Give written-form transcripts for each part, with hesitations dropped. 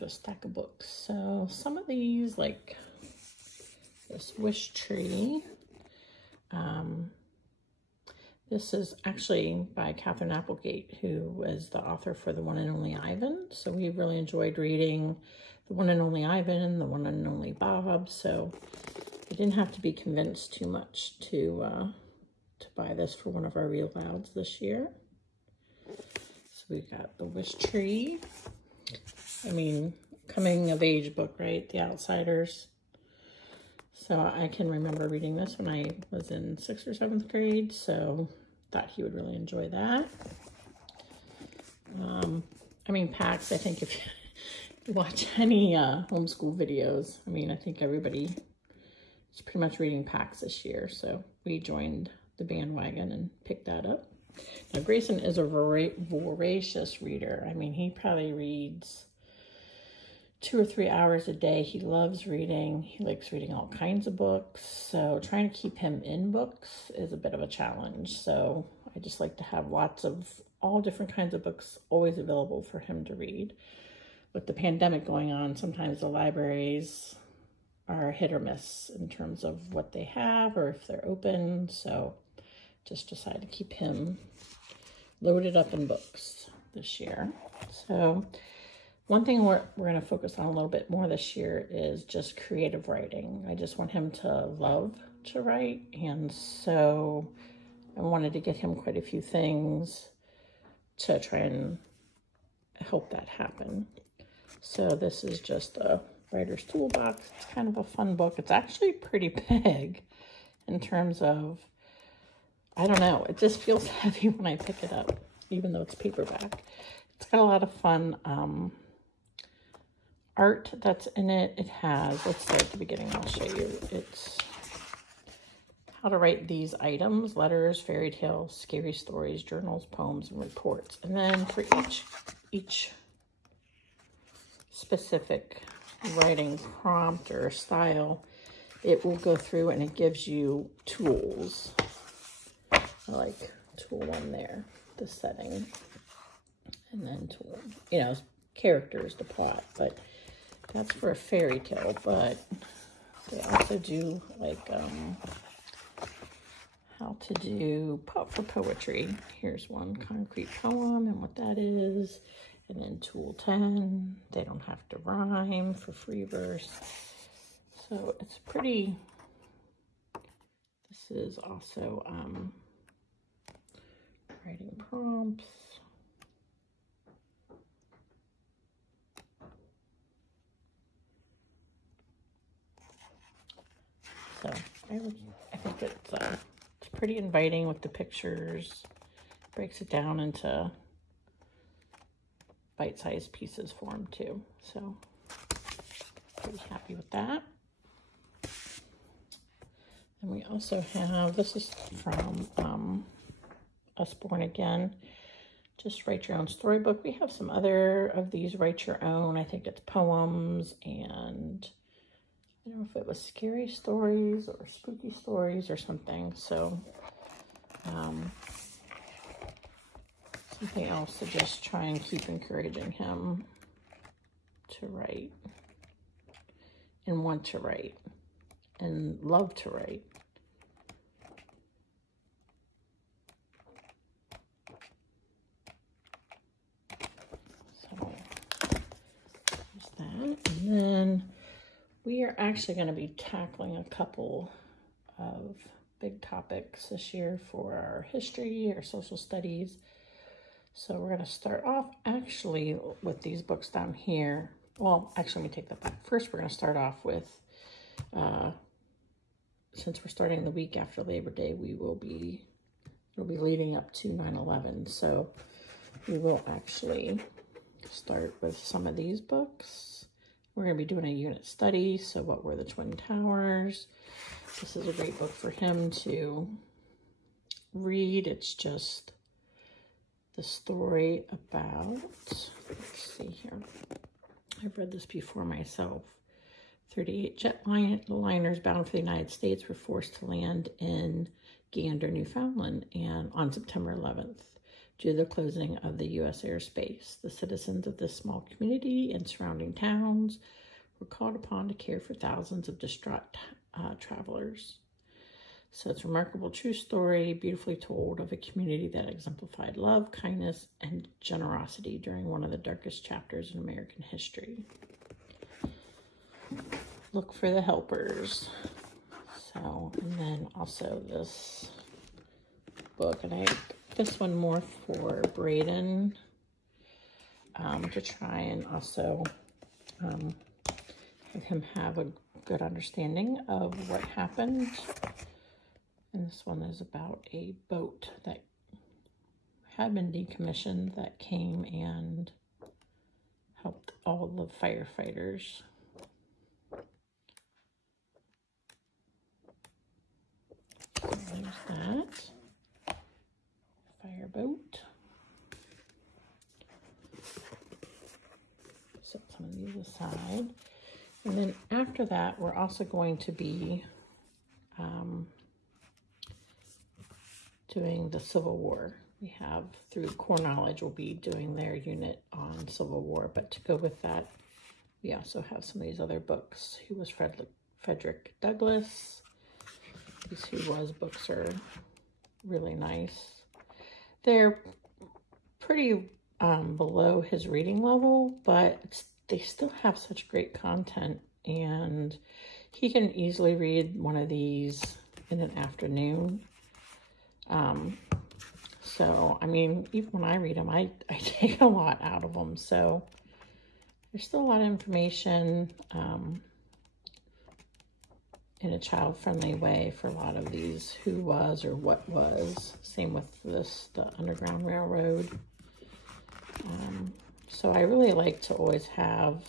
into a stack of books. So some of these, like this Wish Tree. This is actually by Catherine Applegate, who was the author for The One and Only Ivan. So we really enjoyed reading The One and Only Ivan, The One and Only Bob. So I didn't have to be convinced too much to buy this for one of our Read Alouds this year. So we got The Wish Tree. I mean, coming of age book, right? The Outsiders. So I can remember reading this when I was in 6th or 7th grade, so thought he would really enjoy that. I mean, Pax, I think if you watch any homeschool videos, I mean, I think everybody is pretty much reading Pax this year, so we joined the bandwagon and picked that up. Now, Grayson is a voracious reader. I mean, he probably reads 2 or 3 hours a day. He loves reading. He likes reading all kinds of books. So trying to keep him in books is a bit of a challenge. So I just like to have lots of all different kinds of books always available for him to read. With the pandemic going on, sometimes the libraries are hit or miss in terms of what they have or if they're open. So just decided to keep him loaded up in books this year. So one thing we're going to focus on a little bit more this year is just creative writing. I just want him to love to write, and so I wanted to get him quite a few things to try and help that happen. So this is just a writer's toolbox. It's kind of a fun book. It's actually pretty big in terms of, I don't know, it just feels heavy when I pick it up, even though it's paperback. It's got a lot of fun art that's in it. It has, let's start at the beginning, I'll show you. It's how to write these items: letters, fairy tales, scary stories, journals, poems, and reports. And then for each specific writing prompt or style, it will go through and it gives you tools. I like tool 1 there, the setting, and then tool, you know, characters, the plot, but that's for a fairy tale. But they also do like how to do for poetry. Here's one concrete poem and what that is. And then tool 10, they don't have to rhyme, for free verse. So it's pretty, this is also writing prompts. So I think it's pretty inviting with the pictures. Breaks it down into bite-sized pieces for him too. So pretty happy with that. And we also have, this is from Us Born Again, just write your own storybook. We have some other of these write your own. I think it's poems, and I don't know if it was scary stories or spooky stories or something. So something else to just try and keep encouraging him to write and want to write and love to write. So there's that. And then we are actually going to be tackling a couple of big topics this year for our history, our social studies. So we're going to start off actually with these books down here. Well, actually, let me take that back. First, we're going to start off with, since we're starting the week after Labor Day, it'll be leading up to 9/11. So we will actually start with some of these books. We're going to be doing a unit study. So what were the Twin Towers? This is a great book for him to read. It's just the story about, let's see here. I've read this before myself. 38 jetliners bound for the United States were forced to land in Gander, Newfoundland, and on September 11th Due to the closing of the U.S. airspace, the citizens of this small community and surrounding towns were called upon to care for thousands of distraught travelers. So it's a remarkable true story, beautifully told, of a community that exemplified love, kindness, and generosity during one of the darkest chapters in American history. Look for the helpers. So, and then also this book, and I this one more for Braden to try and also have him have a good understanding of what happened. And this one is about a boat that had been decommissioned that came and helped all the firefighters. So there's that. Fireboat. Set some of these aside. And then after that, we're also going to be doing the Civil War. We have, through Core Knowledge, we'll be doing their unit on Civil War. But to go with that, we also have some of these other books. Who was Frederick Douglass? These Who Was books are really nice. They're pretty below his reading level, but they still have such great content, and he can easily read one of these in an afternoon. So, I mean, even when I read them, I take a lot out of them. So there's still a lot of information in a child-friendly way for a lot of these who was or what was. Same with this, the Underground Railroad. So I really like to always have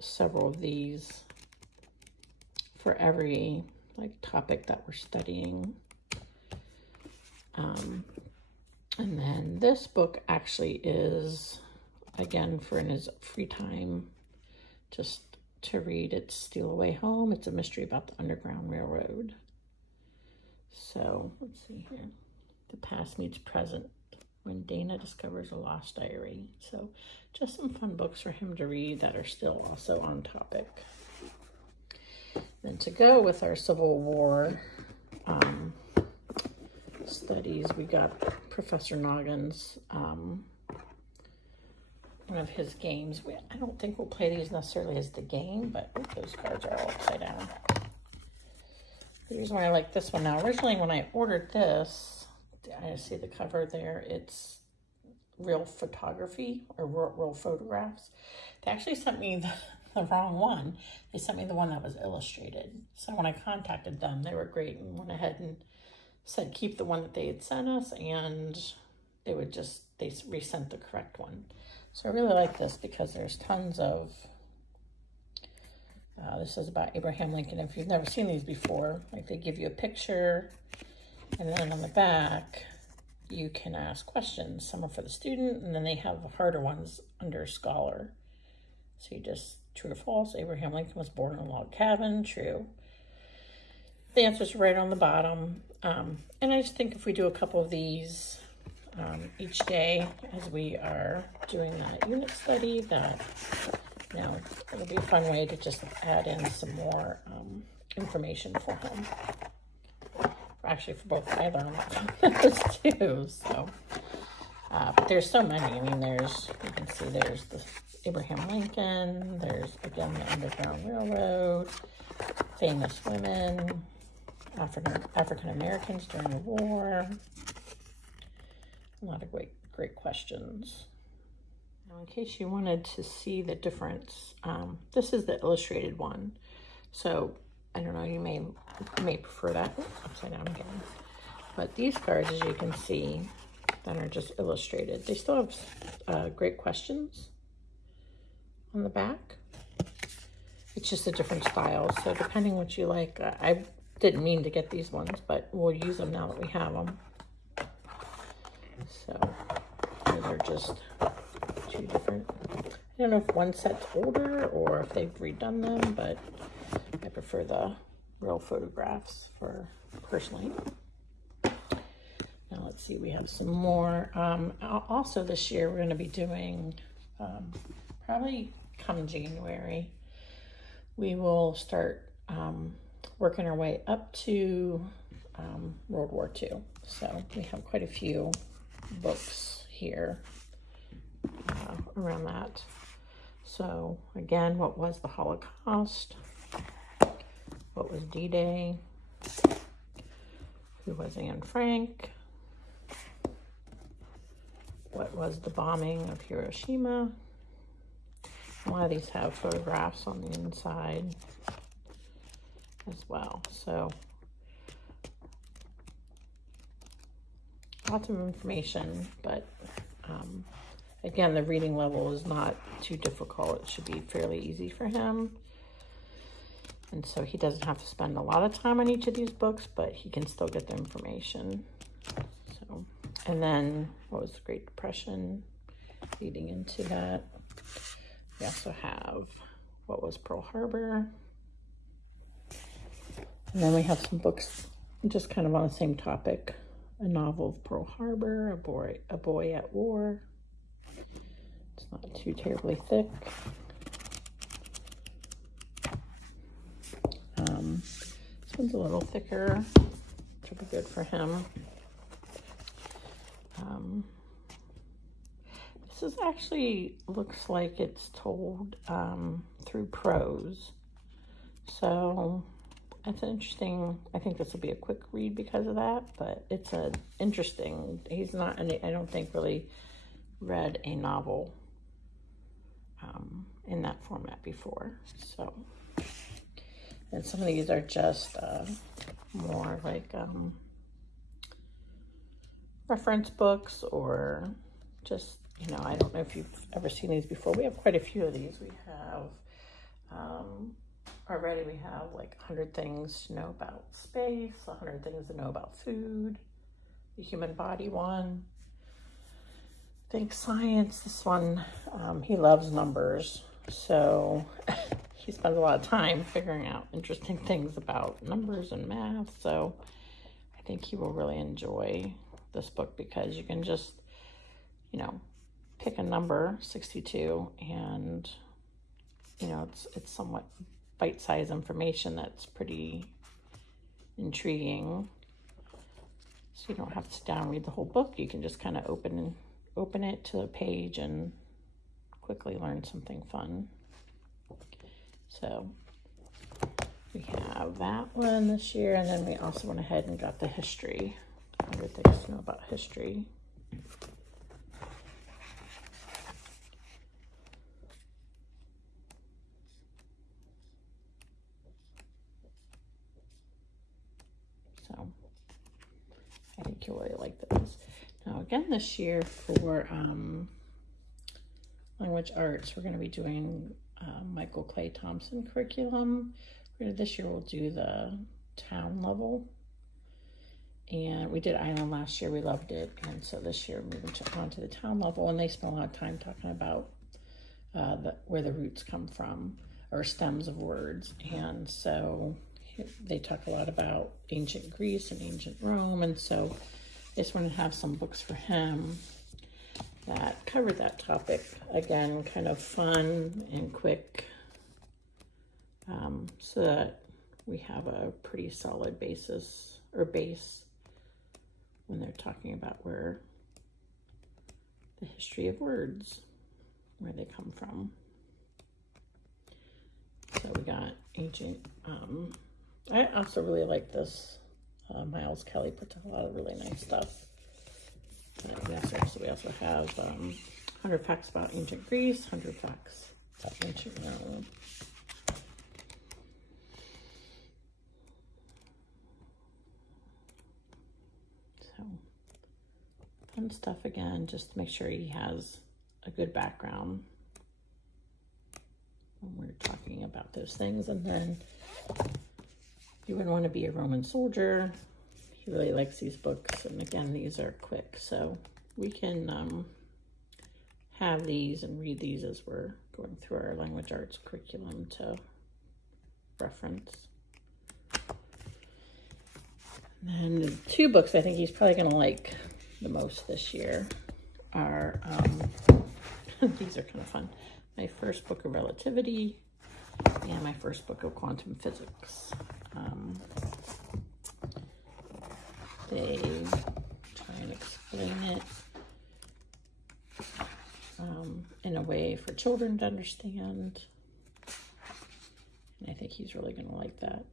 several of these for every topic that we're studying. And then this book actually is, again, for in his free time, just to read. It's Steal Away Home. It's a mystery about the Underground Railroad. So let's see here. The past meets present when Dana discovers a lost diary. So just some fun books for him to read that are still also on topic. Then to go with our Civil War studies, we got Professor Noggin's, one of his games. I don't think we'll play these necessarily as the game, but those cards are all upside down. The reason why I like this one now, originally when I ordered this, I see the cover there, it's real photography or real photographs. They actually sent me the wrong one. They sent me the one that was illustrated. So when I contacted them, they were great and went ahead and said keep the one that they had sent us, and they resent the correct one. So I really like this because there's tons of, this is about Abraham Lincoln. If you've never seen these before, they give you a picture, and then on the back, you can ask questions. Some are for the student, and then they have harder ones under scholar. So you just, true or false, Abraham Lincoln was born in a log cabin, true. The answer's right on the bottom. And I just think if we do a couple of these each day as we are doing that unit study, that, it'll be a fun way to just add in some more information for him. Actually, for both, I learned those too. So, but there's so many. I mean, you can see there's the Abraham Lincoln. There's, again, the Underground Railroad, famous women, African Americans during the war. A lot of great questions. Now, in case you wanted to see the difference, this is the illustrated one. So I don't know, you may prefer that. Upside down again. But these cards, as you can see, that are just illustrated, they still have great questions on the back. It's just a different style. So depending what you like, I didn't mean to get these ones, but we'll use them now that we have them. So they're just two different. I don't know if one set's older or if they've redone them, but I prefer the real photographs for personally. Now let's see, we have some more. Also this year, we're going to be doing, probably come January, we will start working our way up to World War II. So we have quite a few books here around that. So again, what was the Holocaust? What was D-Day? Who was Anne Frank? What was the bombing of Hiroshima? A lot of these have photographs on the inside as well. So lots of information, but again, the reading level is not too difficult. It should be fairly easy for him. And so he doesn't have to spend a lot of time on each of these books, but he can still get the information. So, and then what was the Great Depression leading into that? We also have what was Pearl Harbor. And then we have some books just kind of on the same topic. A novel of Pearl Harbor, A Boy at War. It's not too terribly thick. This one's a little thicker, which will be good for him. This is actually looks like it's told through prose. So that's interesting. I think this will be a quick read because of that, but it's a interesting, he's not, I don't think really read a novel in that format before. So, and some of these are just more like reference books, or just, you know, I don't know if you've ever seen these before. We have quite a few of these. We have already, we have like 100 things to know about space, 100 things to know about food, the human body one. Think science. This one, he loves numbers, so he spends a lot of time figuring out interesting things about numbers and math. So I think he will really enjoy this book, because you can just, you know, pick a number, 62, and, you know, it's somewhat bite-sized information that's pretty intriguing. So you don't have to sit down and read the whole book. You can just kind of open it to a page and quickly learn something fun. So we have that one this year, and then we also went ahead and got the history. 100 things to know about history. So I think you'll really like those. Now again, this year for language arts, we're going to be doing Michael Clay Thompson curriculum. This year we'll do the town level. And we did Island last year. We loved it. And so this year we're moving on to the town level. And they spent a lot of time talking about where the roots come from, or stems of words. And so they talk a lot about ancient Greece and ancient Rome. And so I just wanted to have some books for him that covered that topic. Again, kind of fun and quick, so that we have a pretty solid basis or base when they're talking about where the history of words, where they come from. So we got ancient, I also really like this. Miles Kelly puts a lot of really nice stuff. We also have 100 facts about ancient Greece, 100 facts about ancient Rome. So fun stuff again, just to make sure he has a good background when we're talking about those things. And then you would want to be a Roman soldier. He really likes these books, and again, these are quick, so we can have these and read these as we're going through our language arts curriculum to reference. And then the two books I think he's probably going to like the most this year are, these are kind of fun. My first book of Relativity and my first book of Quantum Physics. They try and explain it in a way for children to understand. And I think he's really going to like that.